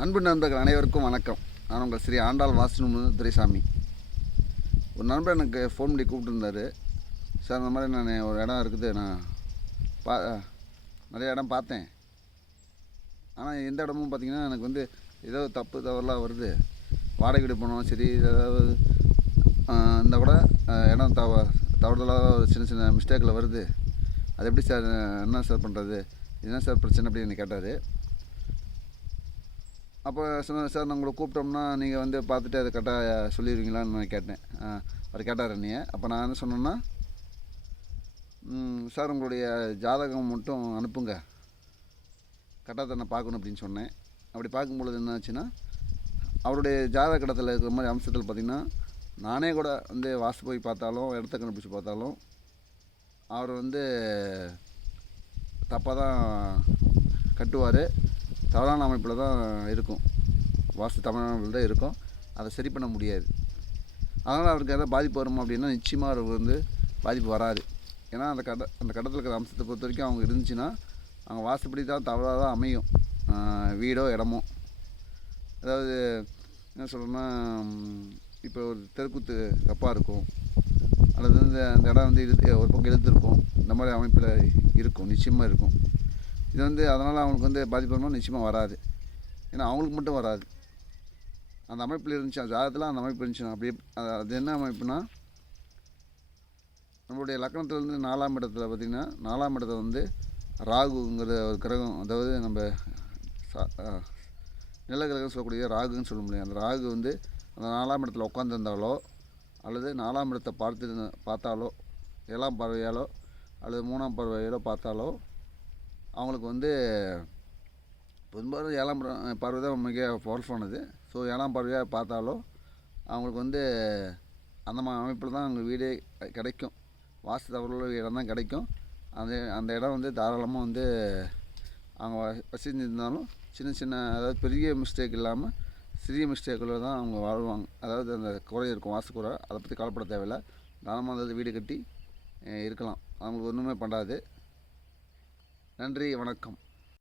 அன்பு நண்பர்கள் அனைவருக்கும் வணக்கம். நான் உங்கள் ஸ்ரீ ஆண்டாள் வாசனு துரைசாமி. ஒரு நண்பர் எனக்கு ஃபோன் பண்ணி கூப்பிட்டுருந்தார். சார் இந்த மாதிரி நான் ஒரு இடம் இருக்குது, நான் நிறைய இடம் பார்த்தேன். ஆனால் எந்த இடமும் பார்த்திங்கன்னா எனக்கு வந்து ஏதோ தப்பு தவறுலாம் வருது. வாடகை வீடு போனாலும் சரி, ஏதாவது இந்த கூட இடம் தவறுதலாக ஒரு சின்ன சின்ன மிஸ்டேக்கில் வருது. அது எப்படி சார், என்ன சார் பண்ணுறது, என்ன சார் பிரச்சனை அப்படின்னு கேட்டார். அப்போ சொன்னேன், சார் நான் உங்களை கூப்பிட்டோம்னா நீங்கள் வந்து பார்த்துட்டு அதை கரெக்டாக சொல்லிடுவீங்களான்னு நான் கேட்டேன். அவர் கேட்டார் என்னைய. அப்போ நான் என்ன சொன்னேன்னா, சார் உங்களுடைய ஜாதகம் மட்டும் அனுப்புங்க, கரெக்டாக தான் நான் பார்க்கணும் அப்படின்னு சொன்னேன். அப்படி பார்க்கும்பொழுது என்ன ஆச்சுன்னா, அவருடைய ஜாதக கடத்தில் இருக்கிற மாதிரி அம்சத்தில் பார்த்திங்கன்னா, நானே கூட வந்து வாஸ்து போய் பார்த்தாலும் இடத்த கண்டுபிடிச்சி பார்த்தாலும் அவர் வந்து தப்பாக தான் கட்டுவார். தவறான அமைப்பில் தான் இருக்கும், வாஸ்து தவறான அமைப்பில் தான் இருக்கும். அதை சரி பண்ண முடியாது. அதனால் அவருக்கு எதாவது பாதிப்பு வருமா அப்படின்னா நிச்சயமாக அவருக்கு வந்து பாதிப்பு வராது. ஏன்னா அந்த கடத்தில் இருக்கிற அம்சத்தை பொறுத்த வரைக்கும் அவங்க இருந்துச்சுன்னா அவங்க வாஸ்துப்படி தான் தவறாக தான் அமையும், வீடோ இடமோ. அதாவது என்ன சொல்கிறேன்னா, இப்போ ஒரு தெருக்கூத்து தப்பாக இருக்கும், அல்லது வந்து அந்த இடம் வந்து ஒரு பக்கம் இழுத்துருக்கும், இந்த மாதிரி அமைப்பில் இருக்கும், நிச்சயமாக இருக்கும். இது வந்து அதனால் அவங்களுக்கு வந்து பாதிப்பு வருமா நிச்சயமாக வராது. ஏன்னா அவங்களுக்கு மட்டும் வராது, அந்த அமைப்பில் இருந்துச்சு, அந்த ஜாதகத்தில் அந்த அமைப்பு இருந்துச்சுன்னா. அப்படியே அது என்ன அமைப்புனா, நம்மளுடைய லக்னத்துலேருந்து 4ஆம் இடத்துல பார்த்திங்கன்னா, 4ஆம் இடத்துல வந்து ராகுங்கிற ஒரு கிரகம், அதாவது நம்ம நிலக்கிரகம் சொல்லக்கூடிய ராகுன்னு சொல்ல முடியும். அந்த ராகு வந்து அந்த 4ஆம் இடத்துல உட்காந்துருந்தாலோ, அல்லது 4ஆம் இடத்தை பார்த்தாலோ, 7ஆம் பார்வையாலோ அல்லது 3ஆம் பார்வையாலோ பார்த்தாலோ அவங்களுக்கு வந்து பெரும்பாலும் 7ஆம் பார்வை தான் மிக பவர்ஃபுல்லானது. ஸோ 7ஆம் பார்வையாக பார்த்தாலோ அவங்களுக்கு வந்து அந்த அமைப்பில் தான் அவங்க வீடே கிடைக்கும், வாஸ்து தவறுள்ள இடம் தான் கிடைக்கும். அந்த இடம் வந்து தாராளமாக வந்து அவங்க வசிச்சிருந்தாலும் சின்ன சின்ன, அதாவது பெரிய மிஸ்டேக் இல்லாமல் சிறிய மிஸ்டேக்கில் தான் அவங்க வாழ்வாங்க. அதாவது அந்த குறை இருக்கும், வாஸ்து குறை, அதை பற்றி கவலைப்பட தேவையில்லை. தாராளமாக அதாவது வீடு கட்டி இருக்கலாம், அவங்களுக்கு ஒன்றுமே பண்ணாது. நன்றி, வணக்கம்.